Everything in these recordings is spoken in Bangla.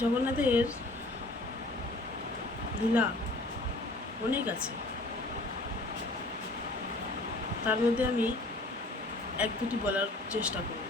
জগন্নাথের লীলা অনেক আছে। তার মধ্যে আমি এক দুটি বলার চেষ্টা করব।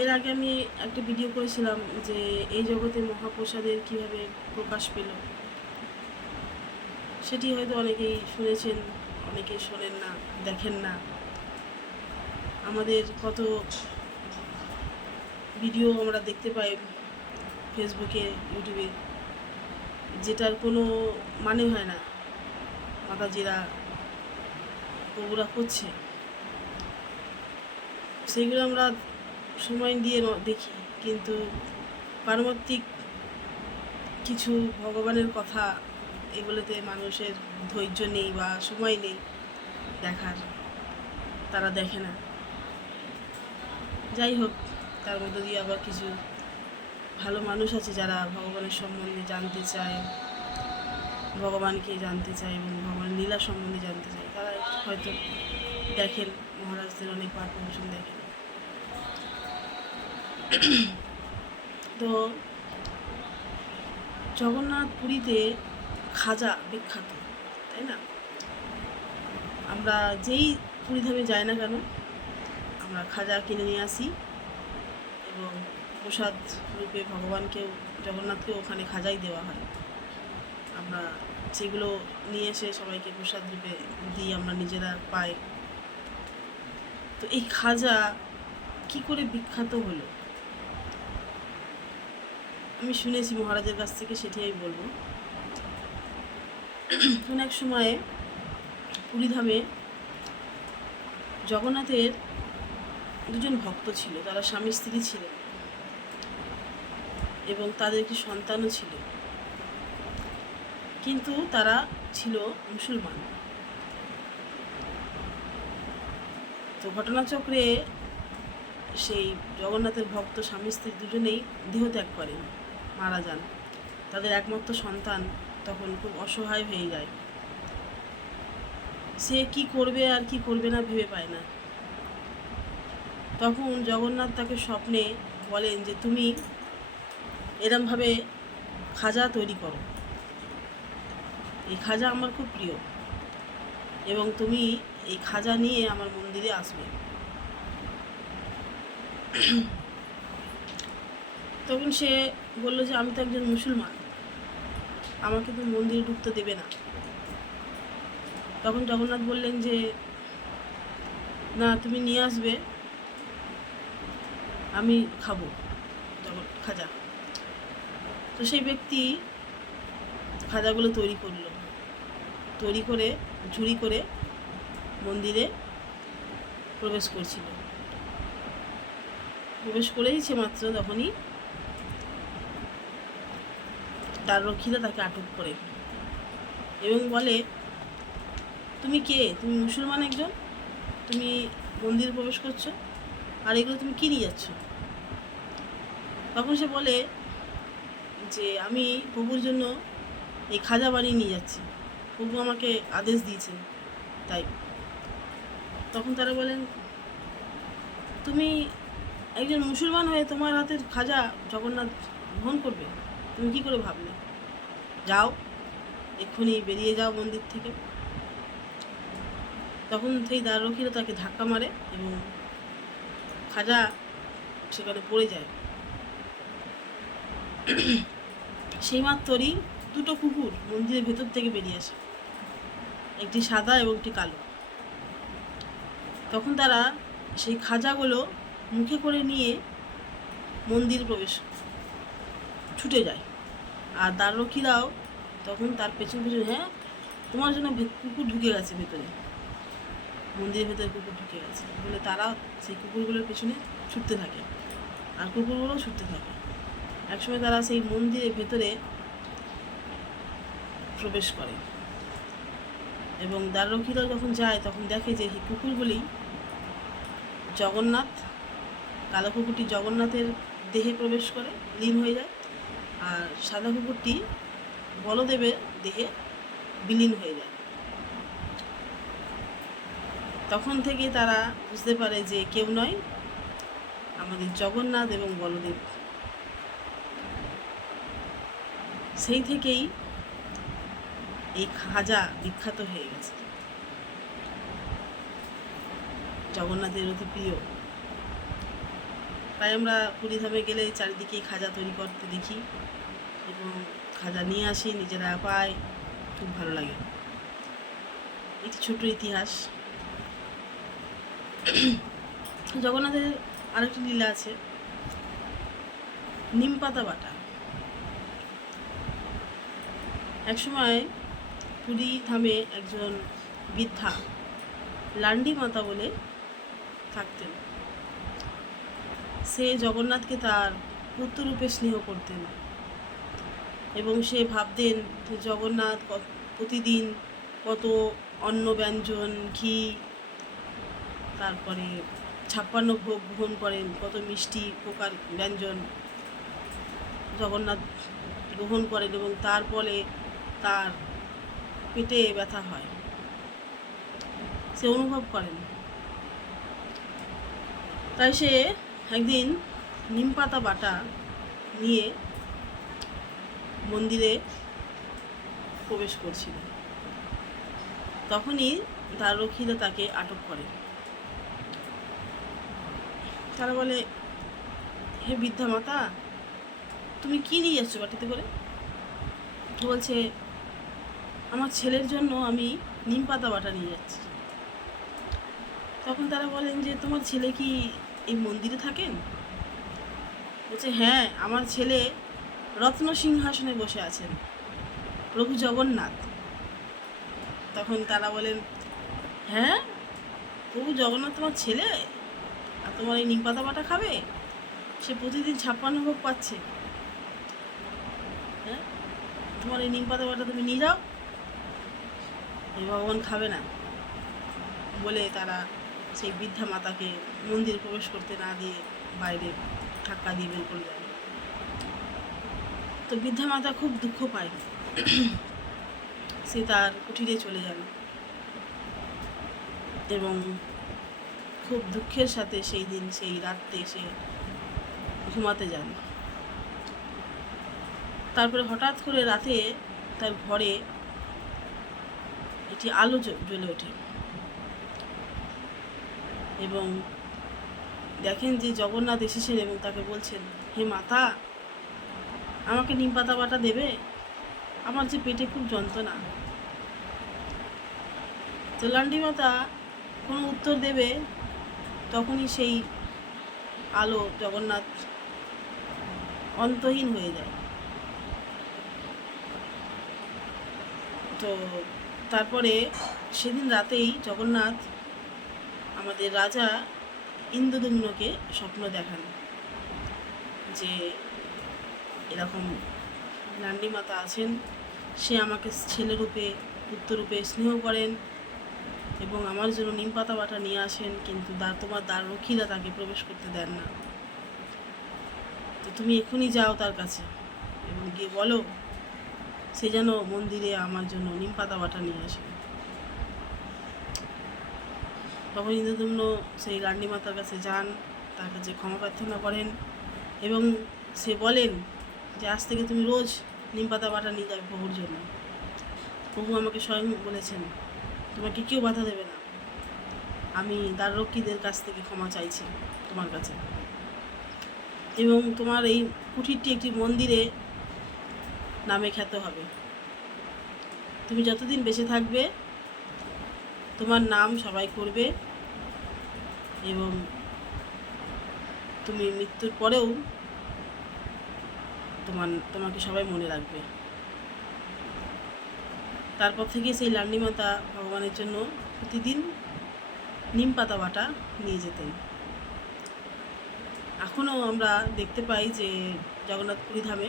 এর আগে আমি একটা ভিডিও করেছিলাম যে এই জগতে মহাপ্রসাদের কীভাবে প্রকাশ পেল। সেটি হয়তো অনেকেই শুনেছেন অনেকেই শোনেন না, দেখেন না। আমাদের কত ভিডিও আমরা দেখতে পাই ফেসবুকে, ইউটিউবে। যেটার কোনো মানে হয় না। মাতা মাতাজিরা প্রভুরা করছে। সেগুলো আমরা সময় দিয়ে দেখি। কিন্তু পারমার্থিক কিছু ভগবানের কথা এগুলোতে মানুষের ধৈর্য নেই বা সময় নেই দেখার। তারা দেখে না। যাই হোক। তার মধ্যে দিয়ে আবার কিছু ভালো মানুষ আছে যারা ভগবানের সম্বন্ধে জানতে চায়, ভগবানকে জানতে চায় এবং ভগবানের লীলা সম্বন্ধে জানতে চায়। তারা হয়তো দেখেন, মহারাজদের অনেক প্রবচন দেখেন। তো জগন্নাথ পুরীতে খাজা বিখ্যাত, তাই না? আমরা যেই পুরীধামে যাই না কেন, আমরা খাজা কিনে নিয়ে আসি। এবং প্রসাদ রূপে ভগবানকেও জগন্নাথকে ওখানে খাজাই দেওয়া হয়। আমরা সেগুলো নিয়ে এসে সবাইকে প্রসাদ রূপে দিই আমরা নিজেরা পাই। তো এই খাজা কি করে বিখ্যাত হলো? আমি শুনেছি মহারাজের কাছ থেকে সেটি আমি বলব। অনেক সময়ে পুরীধামে জগন্নাথের দুজন ভক্ত ছিল, তারা স্বামী স্ত্রী ছিলেন এবং তাদের একটি সন্তানও ছিল। কিন্তু তারা ছিল মুসলমান। তো ঘটনাচক্রে সেই জগন্নাথের ভক্ত, স্বামী স্ত্রী দুজনেই দেহত্যাগ করেন, মারা যান। তাদের একমাত্র সন্তান তখন খুব অসহায় হয়ে যায়। সে কি করবে আর কি করবে না ভেবে পায় না। তখন জগন্নাথ তাকে স্বপ্নে বলেন যে, তুমি এরমভাবে খাজা তৈরি করো। এই খাজা আমার খুব প্রিয় এবং তুমি এই খাজা নিয়ে আমার মন্দিরে আসবে। তখন সে বলল যে, আমি তো একজন মুসলমান। আমাকে তো মন্দিরে ঢুকতে দেবে না। তখন জগন্নাথ বললেন যে, না, তুমি নিয়ে আসবে। আমি খাব। জগন খাজা। তো সেই ব্যক্তি খাজাগুলো তৈরি করল। তৈরি করে, ঝুড়ি করে মন্দিরে প্রবেশ করছিল। প্রবেশ করেইছে মাত্র তখনই তার রক্ষীরা তাকে আটক করে এবং বলে, তুমি কে? তুমি মুসলমান একজন? তুমি মন্দিরে প্রবেশ করছ? আর এগুলো তুমি কী নিয়ে যাচ্ছ? তখন সে বলে যে, আমি প্রভুর জন্য এই খাজা বানিয়ে নিয়ে যাচ্ছি। প্রভু আমাকে আদেশ দিয়েছেন তাই। তখন তারা বলেন, তুমি একজন মুসলমান হয়ে তোমার হাতের খাজা জগন্নাথ গ্রহণ করবে? তুমি কি করে ভাবলে? যাও, এক্ষুনি বেরিয়ে যাও মন্দির থেকে। তখন সেই দ্বাররক্ষীরা তাকে ধাক্কা মারে এবং খাজা সেখানে পড়ে যায়। সেই মাত্রই দুটো কুকুর মন্দিরের ভেতর থেকে বেরিয়ে আসে। একটি সাদা এবং একটি কালো। তখন তারা সেই খাজাগুলো মুখে করে নিয়ে মন্দির প্রবেশ ছুটে যায়। আর দ্বাররক্ষীরাও তখন তার পেছন পেছন হ্যাঁ তোমার জন্য কুকুর ঢুকে গেছে ভেতরে। মন্দিরের ভেতরে কুকুর ঢুকে গেছে। বলে তারা সেই কুকুরগুলোর পেছনে ছুটতে থাকে। আর কুকুরগুলোও ছুটতে থাকে। একসময় তারা সেই মন্দিরের ভেতরে প্রবেশ করে। এবং দ্বাররক্ষীরাও যখন যায়, তখন দেখে যে এই কুকুরগুলি জগন্নাথ, কালো কুকুরটি জগন্নাথের দেহে প্রবেশ করে, লীন হয়ে যায়। আর সাদা কুকুরটি বলদেবের দেহে বিলীন হয়ে যায়। তখন থেকে তারা বুঝতে পারে যে কেউ নয়, আমাদের জগন্নাথ এবং বলদেব। সেই থেকেই এই খাজা বিখ্যাত হয়ে গেছে। জগন্নাথের অতি প্রিয়। তাই আমরা পুরীধামে গেলে চারিদিকে খাজা তৈরি করতে দেখি এবং খাজা নিয়ে আসি, নিজেরা পাই খুব ভালো লাগে। একটি ছোট ইতিহাস। জগন্নাথের আরেকটি লীলা আছে নিম পাতা বাটা। একসময় পুরী ধামে একজন বৃদ্ধা লান্ডি মাতা বলে থাকতেন। সে জগন্নাথকে তার পুত্ররূপে স্নেহ করতেন এবং সে ভাবতেন জগন্নাথ প্রতিদিন কত অন্ন ব্যঞ্জন, ঘি তারপরে ছাপ্পান্ন ভোগ গ্রহণ করেন, কত মিষ্টি প্রকার ব্যঞ্জন জগন্নাথ গ্রহণ করেন এবং তার ফলে তার পেটে ব্যথা হয়। সে অনুভব করেন। তাই সে একদিন নিম পাতা বাটা নিয়ে মন্দিরে প্রবেশ করছিল। তখনই তার রক্ষীরা তাকে আটক করে। তারা বলে, হে বৃদ্ধা মাতা, তুমি কি নিয়ে যাচ্ছ বাটিতে করে? বলছে, আমার ছেলের জন্য আমি নিম পাতা বাটা নিয়ে যাচ্ছি। তখন তারা বলেন যে, তোমার ছেলে কি এই মন্দিরে থাকেন? বলছে হ্যাঁ আমার ছেলে রত্ন সিংহাসনে বসে আছেন, প্রভু জগন্নাথ। তখন তারা বলেন হ্যাঁ প্রভু জগন্নাথ তোমার ছেলে? তোমার এই নিম পাতা বাটা খাবে? সে প্রতিদিন ছাপ্পান্ন ভোগ পাচ্ছে। হ্যাঁ? তোমার এই নিম পাতা বাটা তুমি নিয়ে যাও। এই ভগবান খাবে না। বলে তারা সেই বৃদ্ধা মাতাকে মন্দিরে প্রবেশ করতে না দিয়ে বাইরে ধাক্কা দিয়ে বের করে দেয়। তো বৃদ্ধা মাতা খুব দুঃখ পায়। সে তার কুঠিরে চলে যান এবং খুব দুঃখের সাথে সেই দিন, সেই রাত্রে সে ঘুমাতে যান। তারপরে হঠাৎ করে রাতে তার ঘরে একটি আলো জ্ব- জ্বলে ওঠে এবং দেখেন যে জগন্নাথ এসেছেন এবং তাকে বলছেন, হে মাতা, আমাকে নিম পাতা বাটা দেবে? আমার যে পেটে খুব যন্ত্রণা। তো লান্ডি মাতা কোনো উত্তর দেবে তখনই সেই আলো জগন্নাথ অন্তহীন হয়ে যায়। তো তারপরে সেদিন রাতেই জগন্নাথ আমাদের রাজা ইন্দ্রদুম্নকে স্বপ্ন দেখান যে এরকম লান্ডি মাতা আছেন, সে আমাকে ছেলেরূপে, পুত্ররূপে স্নেহ করেন এবং আমার জন্য নিম পাতা বাটা নিয়ে আসেন, কিন্তু দ্বার তোমার দ্বার রক্ষীরা তাকে প্রবেশ করতে দেন না। তো তুমি এক্ষুনি যাও তার কাছে এবং গিয়ে বলো, সে যেন মন্দিরে আমার জন্য নিম পাতা বাটা নিয়ে আসে। তখন ইন্দ্রদম্ন সেই রান্ডি মাতার কাছে যান, তার কাছে ক্ষমা প্রার্থনা করেন এবং সে বলেন যে, আজ থেকে তুমি রোজ নিম পাতা বাটা নিয়ে যাবে প্রভুর জন্য। প্রভু আমাকে স্বয়ং বলেছেন তোমাকে কেউ বাধা দেবে না। আমি দ্বাররক্ষীদের কাছ থেকে ক্ষমা চাইছি তোমার কাছে। এবং তোমার এই কুঠিরটি একটি মন্দিরে নামে খ্যাত হবে। তুমি যতদিন বেঁচে থাকবে, তোমার নাম সবাই করবে এবং তুমি মৃত্যুর পরেও তোমার, তোমাকে সবাই মনে রাখবে। তারপর থেকে সেই লান্ডি মাতা ভগবানের জন্য প্রতিদিন নিম পাতা বাটা নিয়ে যেতেন। এখনও আমরা দেখতে পাই যে জগন্নাথ পুরী ধামে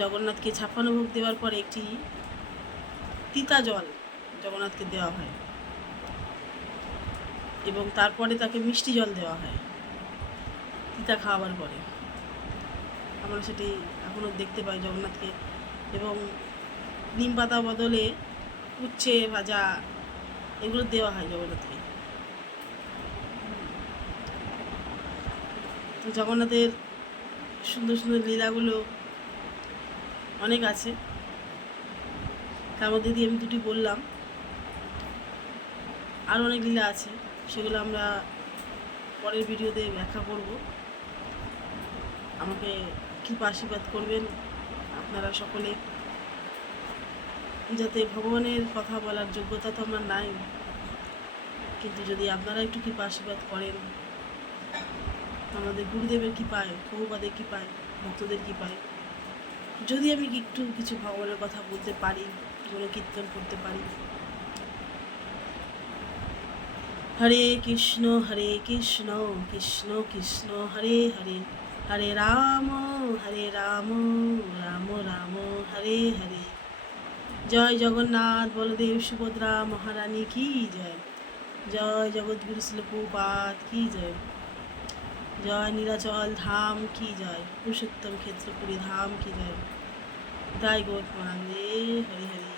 জগন্নাথকে ছাপ্পান্ন ভোগ দেওয়ার পরে একটি তিতা জল জগন্নাথকে দেওয়া হয় এবং তারপরে তাকে মিষ্টি জল দেওয়া হয় তিতা খাওয়াবার পরে। আমরা সেটি এখনও দেখতে পাই জগন্নাথকে এবং নিম পাতা বদলে উচ্ছে, ভাজা এগুলো দেওয়া হয় জগন্নাথকে তো জগন্নাথের সুন্দর সুন্দর লীলাগুলো অনেক আছে। তার মধ্যে দিয়ে আমি দুটি বললাম। আরও অনেক লীলা আছে, সেগুলো আমরা পরের ভিডিওতে ব্যাখ্যা করব। আমাকে কৃপা আশীর্বাদ করবেন আপনারা সকলে। যাতে ভগবানের কথা বলার যোগ্যতা তো আমার নাই। কিন্তু যদি আপনারা একটু কৃপা আশীর্বাদ করেন, আমাদের গুরুদেবের কি পায় বহুবাদের কি পায় ভক্তদের কি পায় যদি আমি একটু কিছু ভগবানের কথা বলতে পারি কোনো কীর্তন করতে পারি। হরে কৃষ্ণ হরে কৃষ্ণ কৃষ্ণ কৃষ্ণ, হরে হরে হরে রাম হরে রাম রাম জয় জগন্নাথ, বলদেব সুভদ্রা, মহারানী কি জয়? জয় জগৎগুরু শিলপুপাত কি জয়? জয় নীলাচল ধাম কি জয়? পুরুষোত্তম ক্ষেত্রপুরী ধাম কি জয়? জয় গৌর হরে হরে।